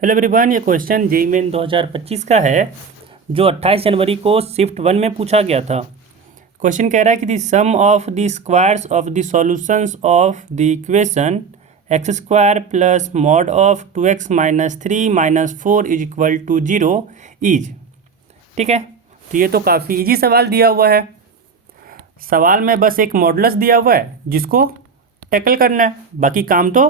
Hello everyone, ये question JEE main 2025 का है जो 28 जनवरी को शिफ्ट 1 में पूछा गया था। क्वेश्चन कह रहा है कि the sum of the squares of the solutions of the equation x square plus mod of 2x minus 3 minus 4 is equal to 0 is. ठीक है, तो ये तो काफ़ी इजी सवाल दिया हुआ है। सवाल में बस एक मॉडुलस दिया हुआ है जिसको टैकल करना है, बाकी काम तो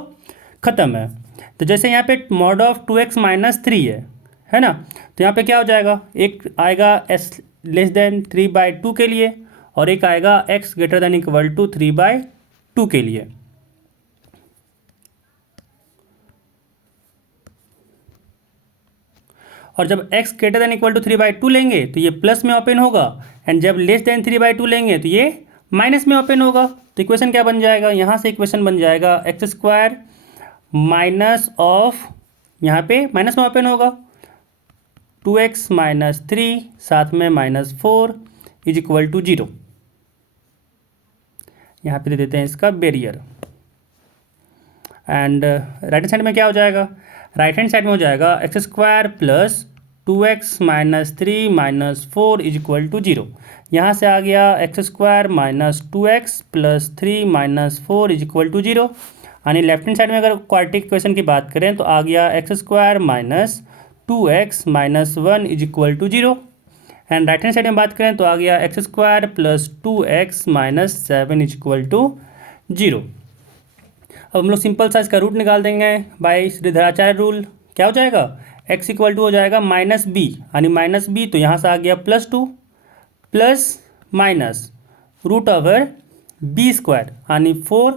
ख़त्म है। तो जैसे यहाँ पे मॉड ऑफ 2x माइनस 3 है ना, तो यहाँ पे क्या हो जाएगा, एक आएगा s लेस देन 3/2 के लिए और एक आएगा x greater than equal to 3/2 के लिए। और जब x greater than equal to 3/2 लेंगे तो ये प्लस में ओपन होगा, एंड जब लेस देन 3/2 लेंगे तो ये माइनस में ओपन होगा। तो इक्वेशन क्या बन जाएगा, यहाँ से इक्वेशन बन जाएगा एक्स स्क्वायर माइनस ऑफ, यहाँ पे माइनस में ओपन होगा 2x माइनस 3 साथ में माइनस 4 इज इक्वल टू 0। यहाँ पे दे देते हैं इसका barrier. And right hand side में क्या हो जाएगा, राइट हैंड साइड में हो जाएगा x square plus 2x minus 3 minus 4 is equal to 0। यहाँ से आ गया x square minus 2x plus 3 minus 4 is equal to 0। यानी लेफ्ट हैंड साइड में अगर क्वाड्रेटिक इक्वेशन की बात करें तो आ गया x square minus 2x minus 1 is equal to 0। And right hand side में बात करें तो आ गया x square plus 2x minus 7 is equal to 0। अब हम लोग सिंपल सा इसका रूट निकाल देंगे बाय श्रीधराचार्य रूल। क्या हो जाएगा, x इक्वल टू हो जाएगा माइनस बी, यानी माइनस बी, तो यहाँ से आ गया +2 plus minus root over B square यानी 4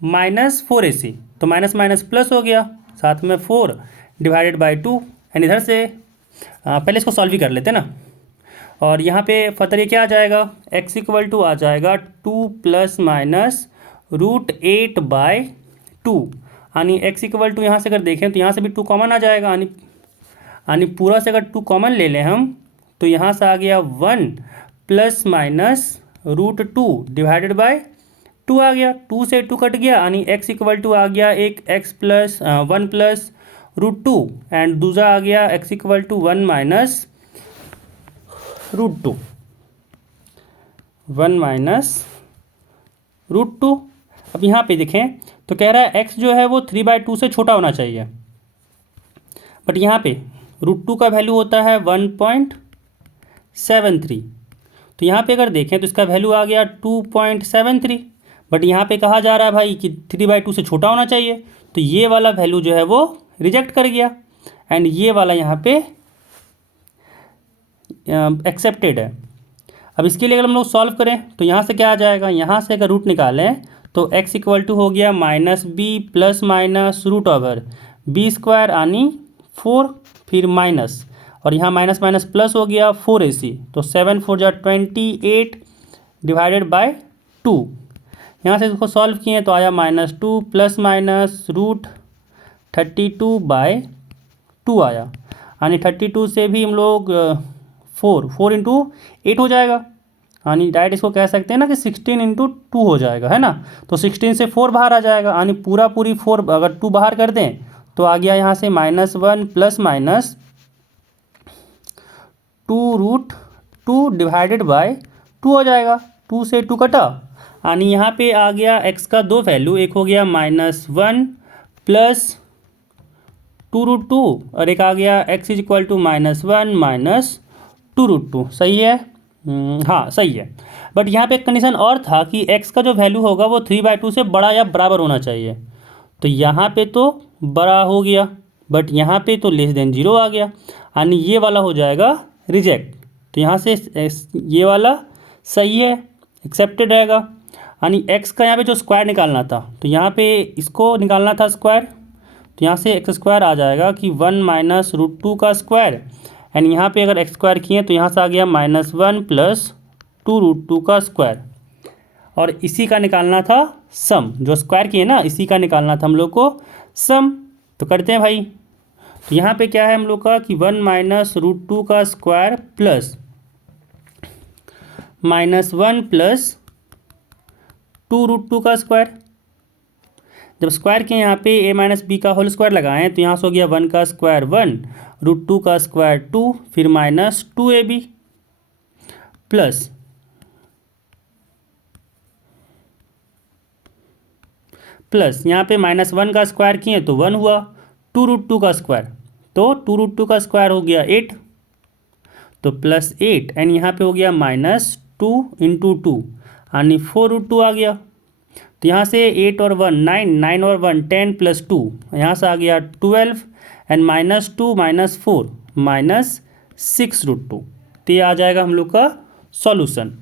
माइनस 4ac, तो माइनस माइनस प्लस हो गया, साथ में 4 डिवाइडेड बाई 2। एंड इधर से पहले इसको सॉल्व ही कर लेते हैं ना। और यहाँ पे फर्दर ये क्या आ जाएगा, x इक्वल टू आ जाएगा 2 प्लस माइनस √8/2, यानी x इक्वल टू यहाँ से अगर देखें तो यहाँ से भी 2 कॉमन आ जाएगा, यानी पूरा से अगर 2 कॉमन ले लें हम तो यहाँ से आ गया 1 प्लस माइनस √2 डिवाइडेड बाय 2 आ गया, 2 से 2 कट गया, यानी x इक्वल टू आ गया एक x प्लस 1 प्लस √2, एंड दूसरा आ गया x equal to 1 minus √2, 1 minus √2। अब यहाँ पे देखें तो कह रहा है x जो है वो 3/2 से छोटा होना चाहिए, बट यहाँ पे √2 का वैल्यू होता है 1.73। तो यहाँ पे अगर देखें तो इसका वैल्यू आ गया 2.73, बट यहाँ पे कहा जा रहा है भाई कि 3/2 से छोटा होना चाहिए, तो ये वाला वैल्यू जो है वो रिजेक्ट कर गया, एंड ये वाला यहाँ पे एक्सेप्टेड है। अब इसके लिए अगर हम लोग सॉल्व करें तो यहाँ से क्या आ जाएगा, यहाँ से अगर रूट निकालें तो x इक्वल टू हो गया minus B plus minus root over B square यानी 4, फिर माइनस, और यहाँ माइनस माइनस प्लस हो गया 4ac, तो 7 4 जा 28 डिवाइडेड बाय 2। यहाँ से इसको सॉल्व किए तो आया -2 प्लस माइनस √32/2 आया, यानी 32 से भी हम लोग 4 इंटू 8 हो जाएगा, यानी डायरेक्ट इसको कह सकते हैं ना कि 16 इंटू 2 हो जाएगा, है ना। तो 16 से 4 बाहर आ जाएगा, यानी पूरी 4 अगर 2 बाहर कर दें तो आ गया यहाँ से -1 प्लस माइनस 2√2 डिवाइडेड बाय 2 हो जाएगा, 2 से 2 कटा, यानी यहाँ पे आ गया x का 2 वैल्यू, एक हो गया -1 प्लस 2√2 और एक आ गया x is equal to -1 minus 2√2। सही है, हाँ सही है। बट यहाँ पे एक कंडीशन और था कि x का जो वैल्यू होगा वो 3/2 से बड़ा या बराबर होना चाहिए, तो यहाँ पे तो बड़ा हो गया, बट यहाँ पे तो लेस देन 0 आ गया, यानी ये वाला हो जाएगा रिजेक्ट। तो यहाँ से ये वाला सही है, एक्सेप्टेड रहेगा। यानी x का यहाँ पे जो स्क्वायर निकालना था तो यहाँ पे इसको निकालना था स्क्वायर, तो यहाँ से एक्स स्क्वायर आ जाएगा कि 1 माइनस √2 का स्क्वायर, एंड यहाँ पे अगर एक्स स्क्वायर किए तो यहाँ से आ गया -1 प्लस 2√2 का स्क्वायर, और इसी का निकालना था सम, जो स्क्वायर किए ना इसी का निकालना था हम लोग को सम। तो करते हैं भाई, तो यहाँ पे क्या है हम लोग का कि 1 माइनस √2 का स्क्वायर प्लस -1 प्लस 2√2 का स्क्वायर। जब स्क्वायर के यहाँ पे a माइनस बी का होल स्क्वायर लगाएं तो यहाँ से हो गया 1 का स्क्वायर 1, √2 का स्क्वायर 2, फिर माइनस 2ab प्लस यहाँ पे -1 का स्क्वायर किए तो 1 हुआ, 2√2 का स्क्वायर, तो 2√2 का स्क्वायर हो गया 8, तो +8 एंड यहाँ पे हो गया -2 × 2 यानी 4√2 आ गया। तो यहाँ से 8 और 1 9, 9 और 1 10 + 2, यहाँ से आ गया 12 एंड -2 -4 -6√2। तो ये आ जाएगा हम लोग का सॉल्यूशन।